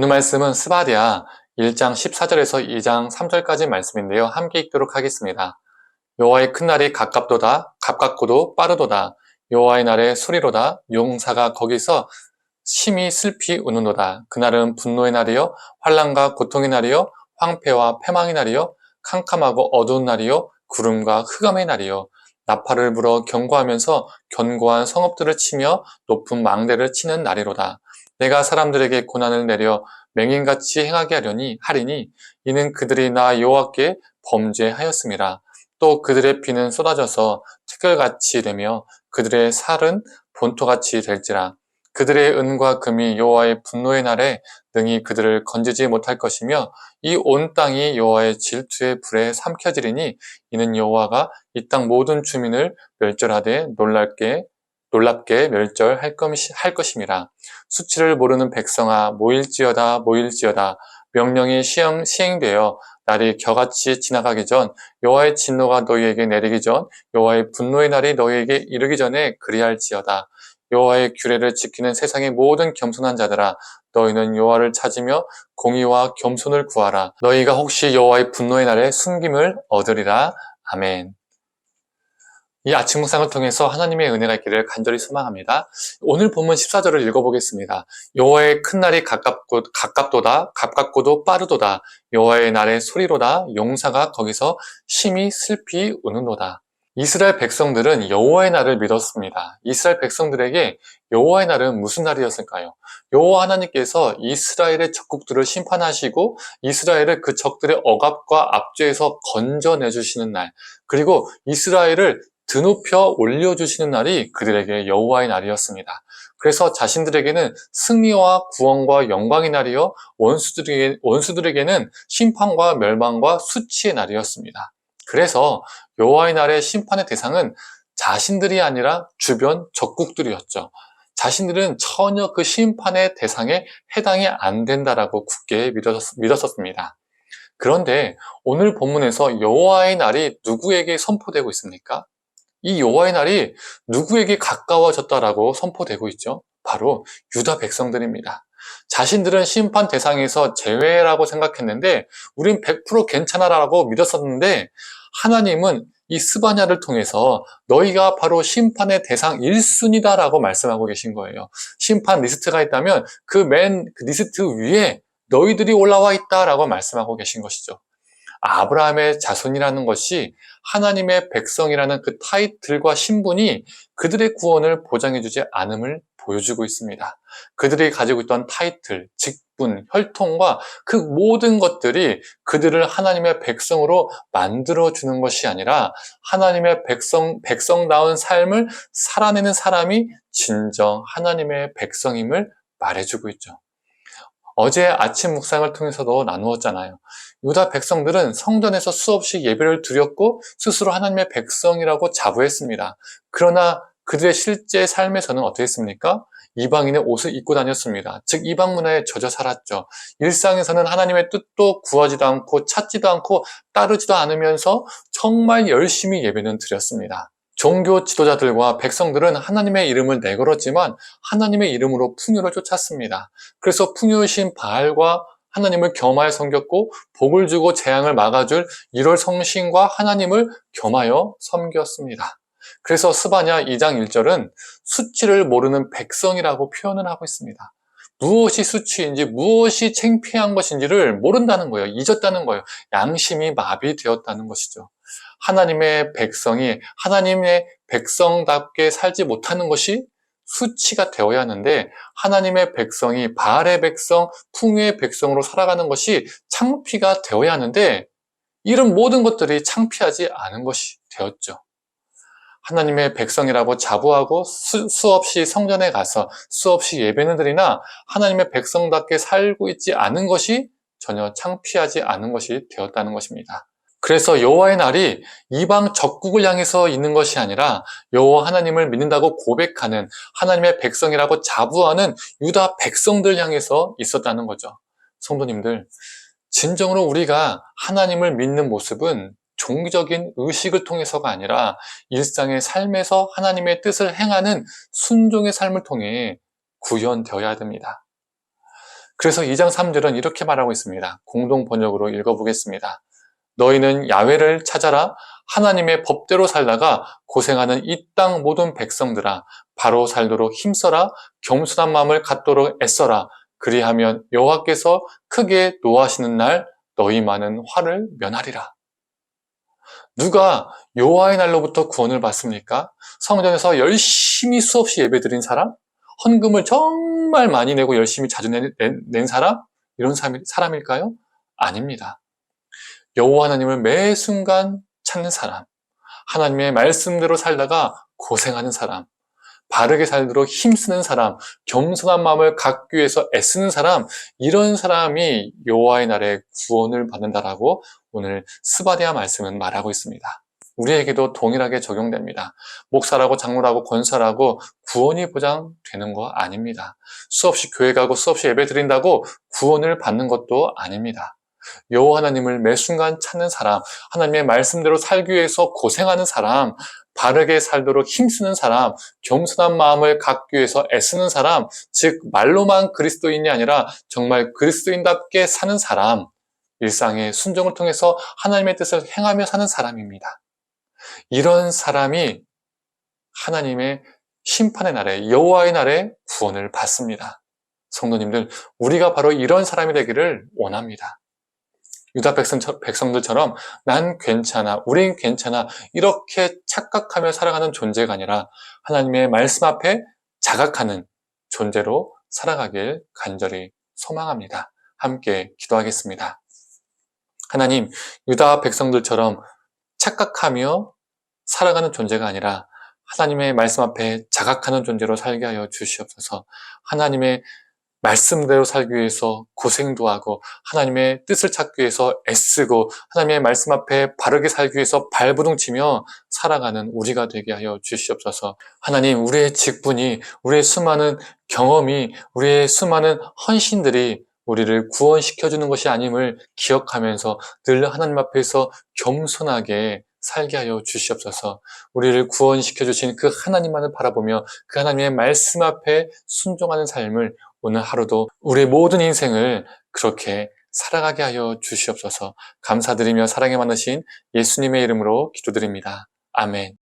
오늘 말씀은 스바랴 1장 14절에서 2장 3절까지 말씀인데요. 함께 읽도록 하겠습니다. 여호와의 큰 날이 가깝도다. 가깝고도 빠르도다. 여호와의 날의 소리로다. 용사가 거기서 심히 슬피 우는도다. 그날은 분노의 날이요 환난과 고통의 날이요 황폐와 패망의 날이요 캄캄하고 어두운 날이요 구름과 흑암의 날이요 나팔을 불어 경고하면서 견고한 성읍들을 치며 높은 망대를 치는 날이로다. 내가 사람들에게 고난을 내려 맹인같이 행하게 하리니 이는 그들이 나 여호와께 범죄하였음이라. 또 그들의 피는 쏟아져서 특결같이 되며 그들의 살은 본토같이 될지라. 그들의 은과 금이 여호와의 분노의 날에 능히 그들을 건지지 못할 것이며 이 온 땅이 여호와의 질투의 불에 삼켜지리니 이는 여호와가 이 땅 모든 주민을 멸절하되 놀랍게 멸절할 것임이라. 수치를 모르는 백성아 모일지어다 모일지어다. 명령이 시행되어 날이 겨같이 지나가기 전 여호와의 진노가 너희에게 내리기 전 여호와의 분노의 날이 너희에게 이르기 전에 그리할지어다. 여호와의 규례를 지키는 세상의 모든 겸손한 자들아 너희는 여호와를 찾으며 공의와 겸손을 구하라. 너희가 혹시 여호와의 분노의 날에 숨김을 얻으리라. 아멘. 이 아침 묵상을 통해서 하나님의 은혜가 있기를 간절히 소망합니다. 오늘 본문 14절을 읽어보겠습니다. 여호와의 큰 날이 가깝도다. 가깝고도 빠르도다. 여호와의 날의 소리로다. 용사가 거기서 심히 슬피 우는도다. 이스라엘 백성들은 여호와의 날을 믿었습니다. 이스라엘 백성들에게 여호와의 날은 무슨 날이었을까요? 여호와 하나님께서 이스라엘의 적국들을 심판하시고 이스라엘을 그 적들의 억압과 압제에서 건져내주시는 날, 그리고 이스라엘을 드높여 올려주시는 날이 그들에게 여호와의 날이었습니다. 그래서 자신들에게는 승리와 구원과 영광의 날이요 원수들에게는 심판과 멸망과 수치의 날이었습니다. 그래서 여호와의 날의 심판의 대상은 자신들이 아니라 주변 적국들이었죠. 자신들은 전혀 그 심판의 대상에 해당이 안 된다라고 굳게 믿었었습니다. 그런데 오늘 본문에서 여호와의 날이 누구에게 선포되고 있습니까? 이 여호와의 날이 누구에게 가까워졌다라고 선포되고 있죠? 바로 유다 백성들입니다. 자신들은 심판 대상에서 제외라고 생각했는데 우린 100% 괜찮아라고 믿었었는데 하나님은 이 스바냐를 통해서 너희가 바로 심판의 대상 1순위다라고 말씀하고 계신 거예요. 심판 리스트가 있다면 그 맨 리스트 위에 너희들이 올라와 있다라고 말씀하고 계신 것이죠. 아브라함의 자손이라는 것이 하나님의 백성이라는 그 타이틀과 신분이 그들의 구원을 보장해주지 않음을 보여주고 있습니다. 그들이 가지고 있던 타이틀, 직분, 혈통과 그 모든 것들이 그들을 하나님의 백성으로 만들어주는 것이 아니라 하나님의 백성다운 삶을 살아내는 사람이 진정 하나님의 백성임을 말해주고 있죠. 어제 아침 묵상을 통해서도 나누었잖아요. 유다 백성들은 성전에서 수없이 예배를 드렸고 스스로 하나님의 백성이라고 자부했습니다. 그러나 그들의 실제 삶에서는 어떻습니까? 이방인의 옷을 입고 다녔습니다. 즉 이방 문화에 젖어 살았죠. 일상에서는 하나님의 뜻도 구하지도 않고 찾지도 않고 따르지도 않으면서 정말 열심히 예배는 드렸습니다. 종교 지도자들과 백성들은 하나님의 이름을 내걸었지만 하나님의 이름으로 풍요를 쫓았습니다. 그래서 풍요이신 바알과 하나님을 겸하여 섬겼고 복을 주고 재앙을 막아줄 1월 성신과 하나님을 겸하여 섬겼습니다. 그래서 스바냐 2장 1절은 수치를 모르는 백성이라고 표현을 하고 있습니다. 무엇이 수치인지 무엇이 창피한 것인지를 모른다는 거예요. 잊었다는 거예요. 양심이 마비되었다는 것이죠. 하나님의 백성이 하나님의 백성답게 살지 못하는 것이 수치가 되어야 하는데 하나님의 백성이 바알의 백성, 풍요의 백성으로 살아가는 것이 창피가 되어야 하는데 이런 모든 것들이 창피하지 않은 것이 되었죠. 하나님의 백성이라고 자부하고 수없이 성전에 가서 수없이 예배는 드리나 하나님의 백성답게 살고 있지 않은 것이 전혀 창피하지 않은 것이 되었다는 것입니다. 그래서 여호와의 날이 이방 적국을 향해서 있는 것이 아니라 여호와 하나님을 믿는다고 고백하는 하나님의 백성이라고 자부하는 유다 백성들 향해서 있었다는 거죠. 성도님들, 진정으로 우리가 하나님을 믿는 모습은 종교적인 의식을 통해서가 아니라 일상의 삶에서 하나님의 뜻을 행하는 순종의 삶을 통해 구현되어야 됩니다. 그래서 2장 3절은 이렇게 말하고 있습니다. 공동 번역으로 읽어보겠습니다. 너희는 야훼를 찾아라. 하나님의 법대로 살다가 고생하는 이 땅 모든 백성들아, 바로 살도록 힘써라. 겸손한 마음을 갖도록 애써라. 그리하면 여호와께서 크게 노하시는 날 너희 많은 화를 면하리라. 누가 여호와의 날로부터 구원을 받습니까? 성전에서 열심히 수없이 예배드린 사람? 헌금을 정말 많이 내고 열심히 자주 낸 사람? 이런 사람일까요? 아닙니다. 여호와 하나님을 매 순간 찾는 사람, 하나님의 말씀대로 살다가 고생하는 사람, 바르게 살도록 힘쓰는 사람, 겸손한 마음을 갖기 위해서 애쓰는 사람, 이런 사람이 여호와의 날에 구원을 받는다라고 오늘 스바랴 말씀은 말하고 있습니다. 우리에게도 동일하게 적용됩니다. 목사라고 장로라고 권사라고 구원이 보장되는 거 아닙니다. 수없이 교회 가고 수없이 예배 드린다고 구원을 받는 것도 아닙니다. 여호와 하나님을 매 순간 찾는 사람, 하나님의 말씀대로 살기 위해서 고생하는 사람, 바르게 살도록 힘쓰는 사람, 겸손한 마음을 갖기 위해서 애쓰는 사람, 즉 말로만 그리스도인이 아니라 정말 그리스도인답게 사는 사람, 일상의 순종을 통해서 하나님의 뜻을 행하며 사는 사람입니다. 이런 사람이 하나님의 심판의 날에, 여호와의 날에 구원을 받습니다. 성도님들, 우리가 바로 이런 사람이 되기를 원합니다. 유다 백성들처럼 난 괜찮아, 우린 괜찮아 이렇게 착각하며 살아가는 존재가 아니라 하나님의 말씀 앞에 자각하는 존재로 살아가길 간절히 소망합니다. 함께 기도하겠습니다. 하나님, 유다 백성들처럼 착각하며 살아가는 존재가 아니라 하나님의 말씀 앞에 자각하는 존재로 살게 하여 주시옵소서. 하나님의 말씀대로 살기 위해서 고생도 하고 하나님의 뜻을 찾기 위해서 애쓰고 하나님의 말씀 앞에 바르게 살기 위해서 발부둥치며 살아가는 우리가 되게 하여 주시옵소서. 하나님, 우리의 직분이, 우리의 수많은 경험이, 우리의 수많은 헌신들이 우리를 구원시켜주는 것이 아님을 기억하면서 늘 하나님 앞에서 겸손하게 살게 하여 주시옵소서. 우리를 구원시켜 주신 그 하나님만을 바라보며 그 하나님의 말씀 앞에 순종하는 삶을 오늘 하루도 우리의 모든 인생을 그렇게 살아가게 하여 주시옵소서. 감사드리며 사랑에 많으신 예수님의 이름으로 기도드립니다. 아멘.